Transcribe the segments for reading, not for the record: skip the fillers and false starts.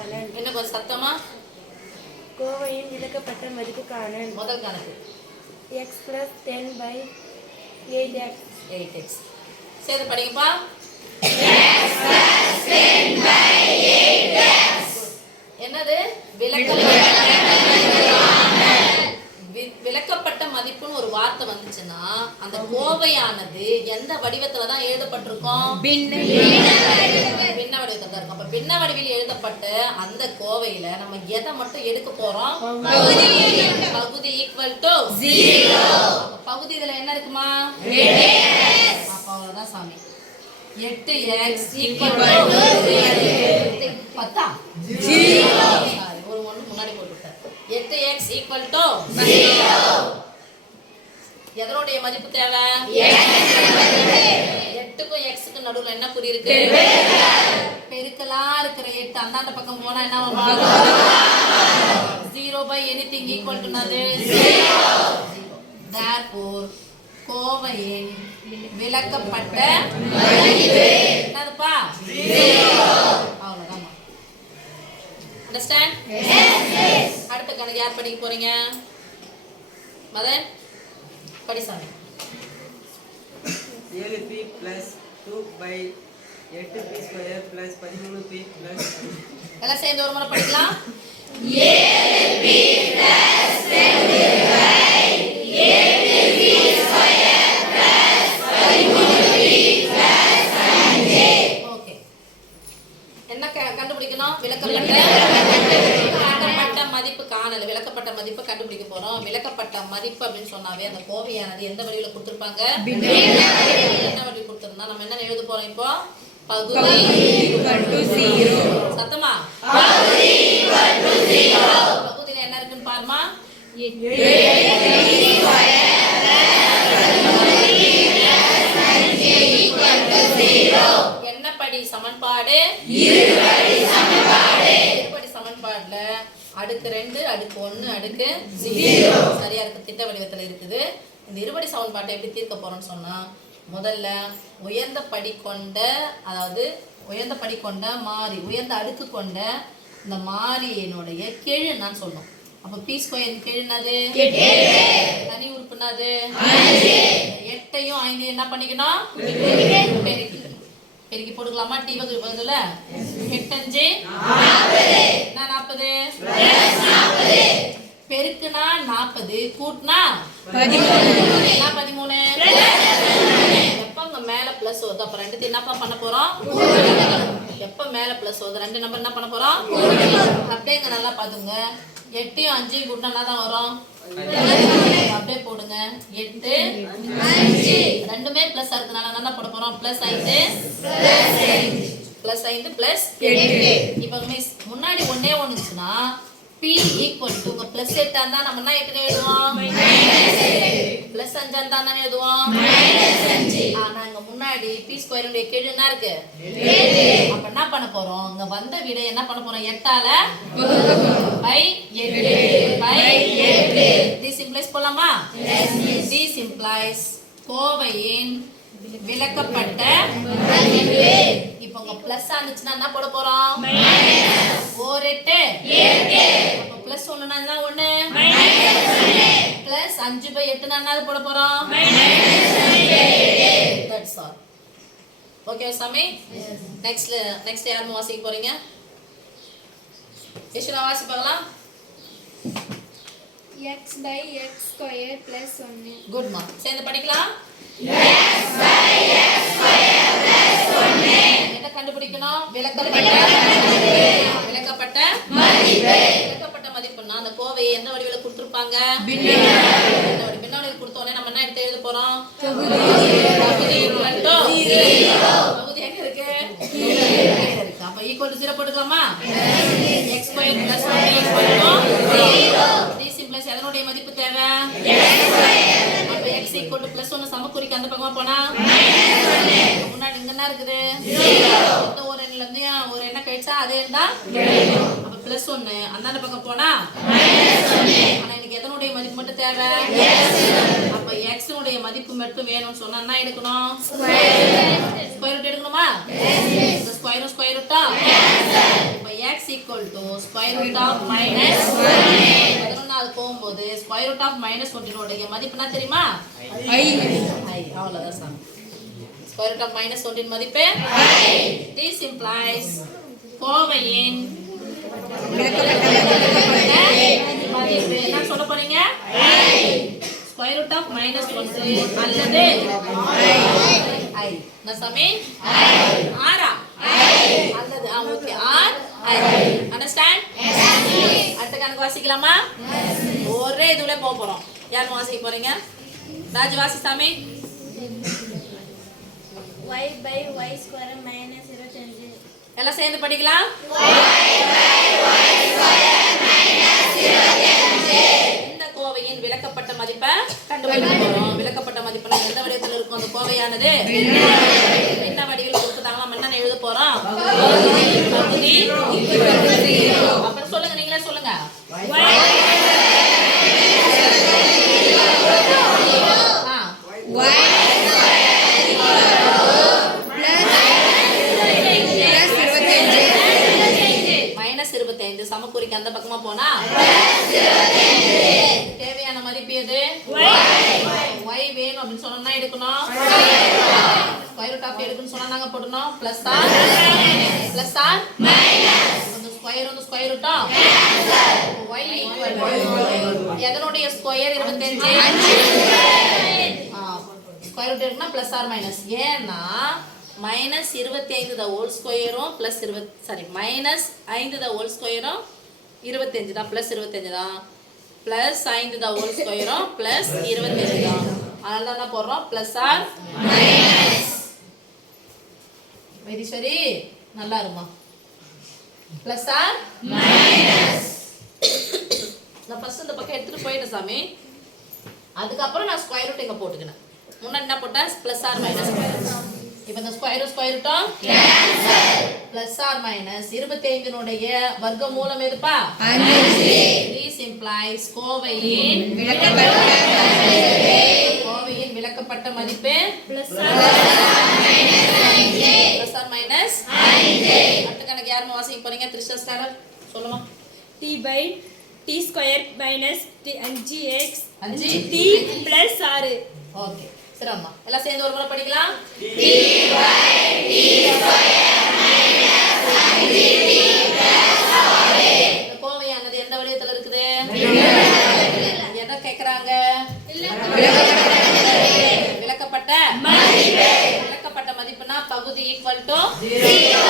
காணல். என்ன கொஞ்சம் சத்தமா? கோவையின் விலக்கப்பட்ட மதிப்பு காணல். முதல் கணக்கு x plus 10/8x. 8x. சரி படிங்கப்பா. என்னது? விலக்கப்பட்ட மதிப்புன்னு ஒரு வார்த்தை வந்துச்சுன்னா அந்த கோவையானது எந்த வடிவத்துல தான் எழுதப்பட்டிருக்கும்? பின்ன வடிவத்துல தான் இருக்கும். அப்ப பின்ன வடிவில் எழுதப்பட்ட அந்த கோவையில நம்ம எதை மட்டும் எடுக்க போறோம்? பகுதி ஈக்குவல் டு 0. பகுதி இதுல என்ன இருக்குமா? 8x. அப்ப அவ்வளவுதான் சாமி. 8x equal to 10. 0. ஒரு ஒண்ணு முன்னாடி போட்டுட்டார். 8x equal to 0. எதனுடைய மதிப்பு தேவை? 8க்கும் xக்கு நடுவுல என்ன குறி இருக்கு? பெருக்கலா இருக்கிற 8 அந்தாண்ட பக்கம் போனா என்ன ஆகும்? 0 by anything equal to என்னது? 0. therefore கோவையின் விலக்கப்பட்ட மதிப்பு என்னதுப்பா? 0. அவ்வளவுதான். Understand? Yes. அடுத்த கணக்கு யார் படிக்க போறீங்க? Madan படிசாமி. 7p plus 2/8p square plus 13p plus எல்லாம் சேர்ந்து ஒரு முறை படிக்கலாம். 7p plus 2/8p square plus 13p plus 5. Okay. என்ன கண்டுபிடிக்கணும்? விலக்கப்பட்ட மதிப்பு காணல. விலக்கப்பட்ட மதிப்பு கண்டுபிடிக்க போறோம். விலக்கப்பட்ட மதிப்பு அப்படின்னு சொன்னாவே அந்த கோவையானது எந்த வடிவில கொடுத்திருப்பாங்க? என்ன வடிவில் கொடுத்திருந்தா நம்ம என்ன எழுத போறோம் இப்போ? பகுதி ஈக்குவல் டு 0. சத்தமா? பகுதி ஈக்குவல் டு 0. பகுதியில என்ன இருக்குன்னு பாருமா. 8p square + 5 என்ன படி சமன்பாடு? இருபடி சமன்பாடு. இருபடி சமன்பாடுல அடுக்கு 2 அடுக்கு 1 அடுக்கு 0 சரியா இருக்கு. திட்ட வடிவத்துல இருக்குது. இந்த இருபடி சமன்பாட்டை எப்படி தீர்க்க போறோம்னு சொன்னா முதல்ல உயர்ந்த படி கொண்ட அதாவது உயர்ந்த படி கொண்ட மாறி உயர்ந்த அடுக்கு கொண்ட இந்த மாறியினுடைய கீழ் என்னன்னு சொல்லணும். அப்ப p ஸ்கொயர் கீழ் என்னது? 8. தனி உறுப்பு என்னது? 5. 8ஐயும் 5ஐயும் என்ன பண்ணிக்கணும்? பெருக்கி போட்டுக்கலாமா? t வகுப்பு பதில 8 5 40. என்ன 40? +40. பெருக்குனா 40 கூட்டினா 13. என்ன 13? எப்பங்க மேல பிளஸ் வருது அப்ப ரெண்டு என்னப்பா பண்ண போறோம்? எப்ப மேல பிளஸ் வருது ரெண்டு நம்பர் என்ன பண்ண போறோம்? அப்படியேங்க நல்லா பாத்துங்க. 8யும் 5யும் கூட்டினா என்ன தான் வரும்? அப்படியே போடுங்க. 8 5 ரெண்டுமே பிளஸ் இருக்கிறதுனால என்ன போட போறோம்? +5 +5 +8. இப்போ மிஸ் முன்னாடி ஒண்ணே ஒண்ணுச்சுனா p ஈக்குவல் டு உங்க +8 இருந்தா நம்ம என்ன எழுதுவோம்? +5 இருந்தா என்ன எழுதுவோம்? -5. ஆனா இங்க முன்னாடி p ஸ்கொயர் உடைய கீழ் என்ன இருக்கு? 8. அப்ப என்ன பண்ண போறோம்? இங்க வந்த விடை என்ன பண்ண போறோம்? 8ஆல /8 this implies போலாமா? yes miss. this implies கோவையின் விலக்கப்பட்ட மதிப்பு. இப்போ உங்க பிளஸ் ஆனிச்சுனா என்ன போட போறோம்? -4 8 அப்ப பிளஸ் 1 னா என்ன 1 பிளஸ் 5/8 னா என்ன போட போறோம்? that's all. ஓகே சாமி. நெக்ஸ்ட் யார் வாசிக்க போறீங்க? யஷ்வா வாசி பார்க்கலாம். x by x square plus 1. Good மா. சேர்ந்து படிக்கலாம். x by x square plus 1. என்ன கண்டுபிடிக்கணும்? விலக்கப்பட்ட மதிப்புன்னா அந்த கோவையை எந்த வடிவில கொடுத்திருப்பாங்க? பின்ன வடிவில் கொடுத்த உடனே நம்ம என்ன எடுத்து எழுத போறோம்? பகுதி ஈக்குவல் டு 0. பகுதி எங்க இருக்கு? அப்ப ஈக்குவல் டு 0 போட்டுக்கலாமா? x square + 1 equal to 0. this implies எதனுடைய மதிப்பு தேவை? அப்ப x ஈக்குவல் டு +1 சமக்குறிக்கு அந்த பக்கமா போனா முன்னாடி இங்க என்ன இருக்குது? 0. இந்த ஒரு எண்ணில இருந்து ஒரு எண்ணை கழிச்சா அதே இருந்தா அப்ப +1 அந்த பக்கம் போனா -1. ஆனா எனக்கு எதனுடைய மதிப்பு மட்டும் தேவை? அப்ப x னுடைய மதிப்பு மட்டும் வேணும்னு சொன்னா என்ன எடுக்கணும்? ஸ்கொயர் ரூட் எடுக்கணுமா? இந்த ஸ்கொயர் ரூட்டா? அப்ப x equal to square root of minus 11வது போகும்போது square root of minus 14 உடைய மதிப்பு என்ன தெரியுமா? I. அவ்வளவுதான் sir. square root of minus 14 மதிப்பு I. This implies கோவையின் மதிப்பு என்ன சொல்ல போறீங்க? square root of minus 1 அல்லது I. என்ன சாமி? R அல்லது ஓகே R I. Understand? அடுத்த கணக்கு வாசிக்கலாமா? ஒரே இதுல போக போறோம். யார் வாசிக்க போறீங்க? ராஜ் வாசி சாமி. y by y square minus 25. எல்லாம் சேர்ந்து படிக்கலாம். இந்த கோவையின் விளக்கப்பட்ட மதிப்பை கண்டுபிடிக்க போறோம். விளக்கப்பட்ட மதிப்புனா எந்த வடிவத்தில் இருக்கும் அந்த கோவையானது? என்ன வடிவில் கொடுத்துட்டாங்களா? என்ன எழுத போறோம்? பகுதி அப்புறம் சொல்லுங்க, நீங்களே சொல்லுங்க. -25 சமக்குறிக்கு அந்த பக்கமா போனா தேவையான மதிப்பு எது? y வேணும் அப்படின்னு சொன்னா எடுக்கணும். ஸ்கொயர் ரூட் ஆஃப் எடுக்கணும்னு சொன்னா நாங்க போடணும். பிளஸ் ஆர் மைனஸ் அந்த square root of y equal எதனுடைய ஸ்கொயர் 25 ஸ்கொயர் ரூட் எடுக்கணும் பிளஸ் ஆர் மைனஸ். ஏன்னா minus 25 the whole square plus 20 sorry minus 5 the whole square 25 தான் plus 25 தான் plus 5 the whole square plus 25 தான். அதனால தான் என்ன போடுறோம்? plus or minus. வெரி சரி, நல்லா இருக்குமா? plus or minus. நான் ஃபர்ஸ்ட் இந்த பக்கம் எடுத்துட்டு போயிட்டேன் சாமி. அதுக்கு அப்புறம் நான் ஸ்கொயர் ரூட் இங்க போட்டுக்கினேன். முன்னாடி என்ன போட்டேன்? plus or minus. இப்போ இந்த square root cancel plus or minus 25 னுடைய வர்க்கமூலம் எதுப்பா? 5. This implies கோவையின் விளக்கப்பட்ட மதிப்பு பிளஸ் ஆர் மைனஸ் 5. அடுத்த கணக்கு யாரும் வாசிக்க போறீங்க? த்ரிஷா ஸ்டாண்டர்ட் சொல்லுமா. t by t square minus 5x 5 t plus 6. Okay சரி அம்மா எல்லாம் சேர்ந்து ஒரு முறை படிக்கலாம். t by t square minus 5t plus 6. இந்த கோவையானது எந்த வடிவத்துல இருக்குது? என்ன கேக்குறாங்க? விளக்கப்பட்ட மதிப்பு. விளக்கப்பட்ட மதிப்புனா பகுதி ஈக்குவல் டு 0.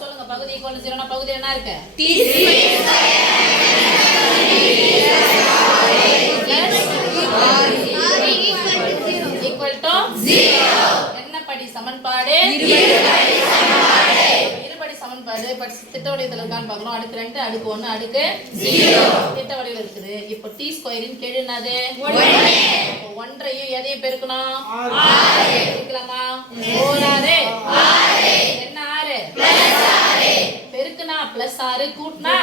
சொல்லுங்க, பகுதி ஈக்குவல் டு 0 னா பகுதி என்ன இருக்கு? t equal to 0. என்ன படி சமன்பாடு? இருபடி சமன்பாடு. திட்ட வடிவத்தில் இருக்கான்னு பார்க்கணும். அடுக்கு 2 அடுக்கு 1 அடுக்கு 0 திட்ட வடிவில் இருக்குது. இப்போ t ஸ்கொயரின் கீழ் என்னது? 1. 1ஐயும் எதையும் பெருக்கணும்? 6 பெருக்கலாமா? 4 6 என்ன 6 பிளஸ் 6 பெருக்குனா பிளஸ் 6 கூட்டினா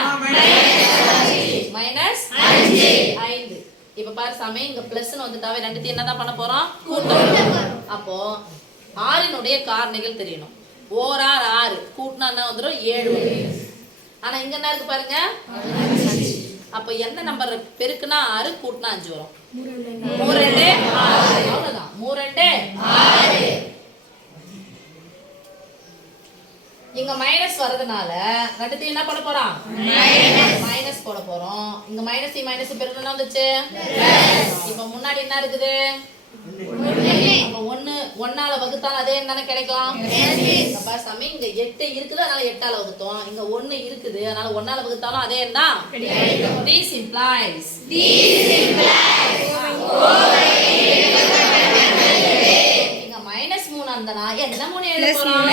மைனஸ் 5. இப்ப பாரு சாமி, இங்க பிளஸ்னு வந்துட்டாவே ரெண்டுத்தையும் என்னதான் பண்ண போறோம்? கூட்டணும். அப்போ 6னுடைய காரணிகள் தெரியணும். 4 6 கூட்டினா என்ன வந்துடும்? 7 வரும். ஆனா இங்க என்ன இருக்கு பாருங்க? 5. அப்போ எந்த நம்பர் பெருக்குனா 6 கூட்டினா 5 வரும்? 3 2 6. அவ்வளவுதான். 3 2 6. இங்க மைனஸ் வரதுனால ரெண்டுத்தையும் என்ன பண்ண போறோம்? மைனஸ் போட போறோம். இங்க மைனஸ் மைனஸ் பெருக்கணும் வந்துச்சு. இப்ப முன்னாடி என்ன இருக்குது? அப்ப 1 ஆல வகுத்தால் அதே என்னன்னு கிடைக்கும்? அப்ப சாமி இங்க 8 இருக்குது, அதனால 8 ஆல வகுத்தோம். இங்க 1 இருக்குது, அதனால 1 ஆல வகுத்தாலும் அதே என்ன கிடைக்கும். This implies இங்க -3 அந்தனா என்ன 3 எழுத போறோம்?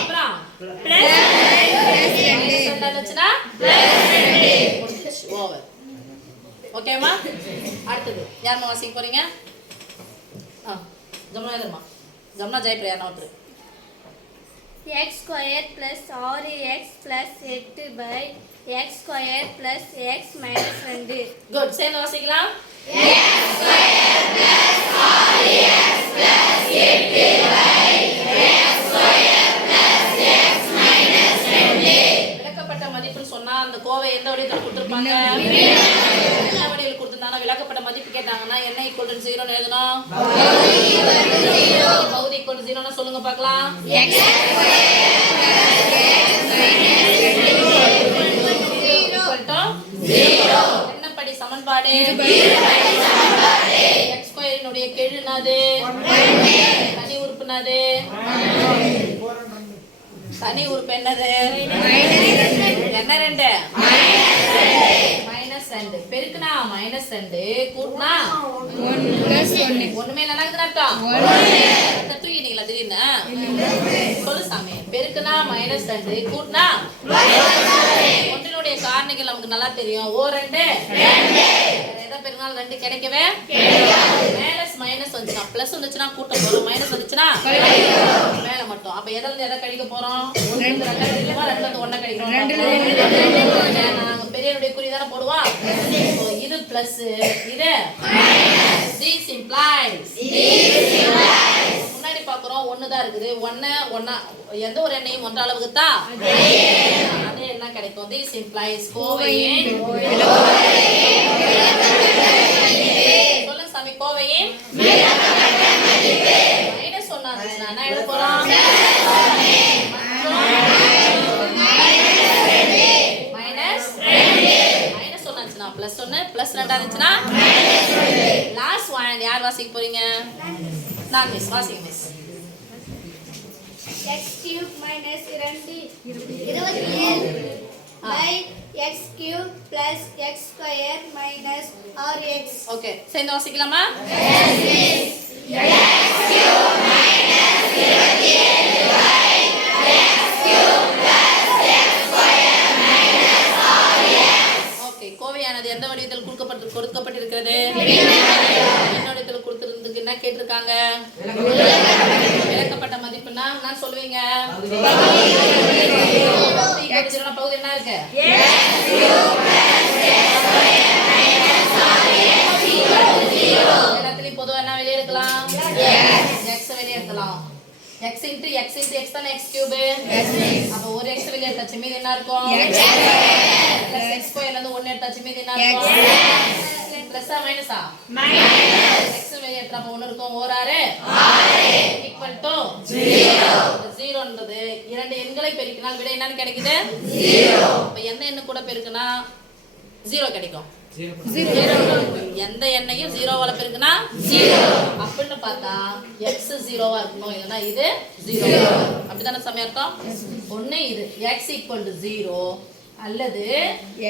அப்புறம் ஓவர். ஓகேமா? அடுத்தது யாருமா வாசிக்க போறீங்க? ஜமுனா எதிரமா, ஜமுனா ஜெயப்ரியா யாருன்னா ஒருத்தர். x square plus 6x plus 8 by x square plus x minus 2. Good, சேர்ந்து வாசிக்கலாம். x square plus 6x plus 8 by x square plus x minus 2. Kovai எந்த வடிவத்தில் கொடுத்துருப்பாங்க? என்ன வடிவில் கொடுத்துருந்தாங்கன்னா விளக்கப்பட்ட மதிப்பு கேட்டாங்கன்னா என்ன ஈக்குவல் டு 0 எழுதணும். பகுதி ஈக்குவல் டு 0 சொல்லுங்க பார்க்கலாம். என்ன படி சமன்பாடு? x ஸ்கொயரினுடைய கெழு என்னது? தனி உறுப்பு என்னது? தனி உறுப்பு என்னது? என்ன 2? -2. பெருக்குனா -2, கூட்டினா 1 ஒண்ணுமே நடக்குதுன்னு அர்த்தம். தூக்கிட்டீங்களா திடீர்னு? சொல்லு சாமி. பெருக்குனா -2, கூட்டினா ஒன்றினுடைய காரணிகள் நமக்கு நல்லா தெரியும். ஓ 2 எதை பெருக்கினாலும் 2 கிடைக்கவே. மைனஸ் மைனஸ் வந்துச்சுன்னா பிளஸ் வந்துச்சுன்னா கூட்ட போறோம், மைனஸ் வந்துச்சுன்னா மேல மட்டும். அப்ப எதுல இருந்து எதை கழிக்க போறோம்? 2 கழிக்கணுமா 2ல இருந்து 1 கழிக்கணும். நாங்க பெரியனுடைய குறி தானே போடுவோம். இது பிளஸ் இது this implies. முன்னாடி பாக்குறோம் 1 தான் இருக்குது. 1 எந்த ஒரு எண்ணையும் ஒன்ற அளவுக்கு தான் அதே என்ன கிடைக்கும்? this implies கோவையின் சொல்லுங்க சாமி. கோவையின் மைனஸ் 1 இருந்துச்சுன்னா என்ன எழுத போறோம்? பிளஸ் 1 பிளஸ் 2 இருந்துச்சுன்னா லாஸ்ட் ஒன் யார் வாசிக்க போறீங்க? நான் மிஸ் வாசிங்க miss. x cube minus 27 by x cube plus x square minus rx. Okay சேர்ந்து வாசிக்கலாமா? கோவையானது எந்த வடிவத்தில் கொடுக்கப்பட்டிருக்கிறது? என்ன வடிவத்தில் கொடுத்திருந்ததுக்கு என்ன கேட்டிருக்காங்க? விளக்கப்பட்ட மதிப்புனா நான் சொல்லுவீங்க. பகுதி என்ன இருக்கு? எல்லாத்துலயும் பொதுவா என்ன வெளியே எடுக்கலாம்? x வெளியே எடுக்கலாம். x into x into x தான x cube. அப்ப ஒரு x வெளிய எடுத்தாச்சு மீதி என்ன இருக்கும்? plus x ஸ்கொயர்ல இருந்து 1 எடுத்தாச்சு மீதி என்ன இருக்கும்? பிளஸ்ஸா மைனஸா? மைனஸ். x வெளிய எடுத்தா அப்ப 1 இருக்கும். 1 6 equal to 0 ன்றது இரண்டு எண்களை பெருக்கினால் விடை என்னன்னு கிடைக்குது? 0. அப்ப என்ன எண்ணு கூட பெருக்கினா 0 கிடைக்கும். எந்த எண்ணையும் 0வால பெருக்குனா 0 அப்படின்னு பார்த்தா x 0வா இருக்கணும். இல்லனா இது 0. அப்படிதானே சாமி அர்த்தம்? ஒண்ணே இது x = 0 அல்லது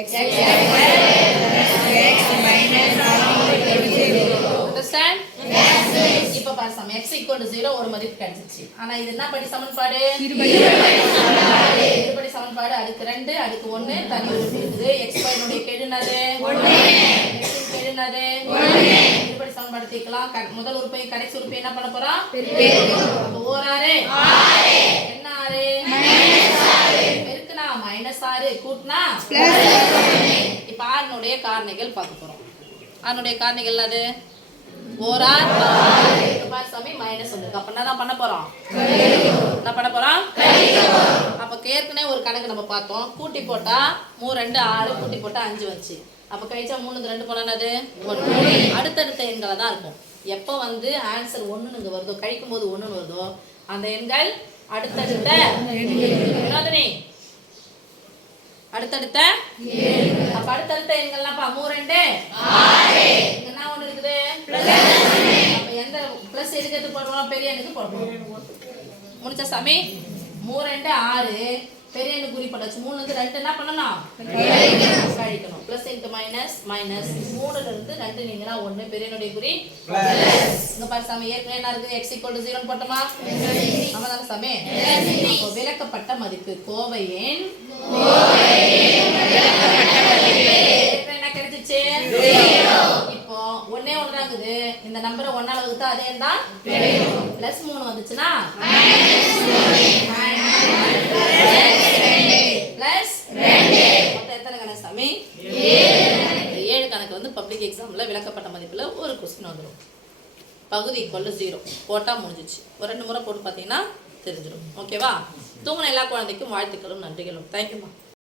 x understand? இப்ப பாரு சாமி x = 0 ஒரு மதிப்பு கிடைச்சிச்சு. ஆனா இது என்ன படி சமன்பாடு? இருபடி சமன்பாடு. அடுக்கு 2 அடுக்கு 1 தனி உறுப்பு இருக்குது. x ஸ்கொயருடைய கெழு என்னது? 1. x இன் கெழு என்னது? 1. இருபடி சமன்பாடு தீர்க்கலாம். முதல் உறுப்பை கடைசி உறுப்பை என்ன பண்ண போறோம்? பெருக்கணும். 6 என்ன 6? -6. பெருக்குனா -6 கூட்டினா +1. இப்ப 6 னுடைய காரணிகள் பார்க்க போறோம். 6 னுடைய காரணிகள் என்னது? 4 6 பார் சாமி -1 அப்ப என்ன பண்ண போறோம்? என்ன பண்ண போறோம்? அப்ப ஏற்கனவே ஒரு கணக்கு நம்ம பார்த்தோம். கூட்டி போட்டா 3 2 6 கூட்டி போட்டா 5 வந்துச்சு. அப்ப கழிச்சா 3 2 போனா என்னது? 1. அடுத்தடுத்த எண்களா தான் இருக்கும். எப்போ வந்து ஆன்சர் 1 வருதோ கழிக்கும் போது 1 வருதோ அந்த எண்கள் அடுத்தடுத்த என்னதுனே அடுத்தடுத்த அப்ப அடுத்தடுத்த எண்கள்லாம் 3 2 6 என்ன ஒண்ணு இருக்குது? அப்ப எந்த பிளஸ் எதுக்கு எடுத்து போடுறோம்? பெரிய எண்ணுக்கு போடுறோம். முடிச்ச சாமி 3 2 6 பெரிய எண்ணு குறி போட்டாச்சு. 3 இருந்து 2 என்ன பண்ணணும்? கழிக்கணும். பிளஸ் இன்டு மைனஸ் மைனஸ் 3ல இருந்து 2 நீங்கனா 1 பெரிய எண்ணுடைய குறி பிளஸ். இங்க பாரு சாமி ஏற்கனவே என்ன இருக்கு? x = 0 போட்டோமா? ஆமாதானே சாமி? அப்போ விளக்கப்பட்ட மதிப்பு கோவையின் என்ன கிடைச்சிச்சு? 0. இப்போ ஒண்ணே ஒண்ணு தான் இருக்குது. இந்த நம்பரை 1 ஆல வகுத்தா அதே தான் பிளஸ் 3 வந்துச்சுனா பிளஸ் 2 மொத்தம் எத்தனை கணக்கு சாமி? 7 கணக்கு வந்து பப்ளிக் எக்ஸாம்ல விளக்கப்பட்ட மதிப்புல ஒரு क्वेश्चन வந்துரும். பகுதி = 0 போட்டா முடிஞ்சிச்சு. ஒரு 2 முறை போட்டு பாத்தீங்கன்னா தெரிஞ்சிடும். ஓகேவா? தூங்குன எல்லா குழந்தைக்கும் வாழ்த்துக்களும் நன்றிகளும். தேங்க்யூமா.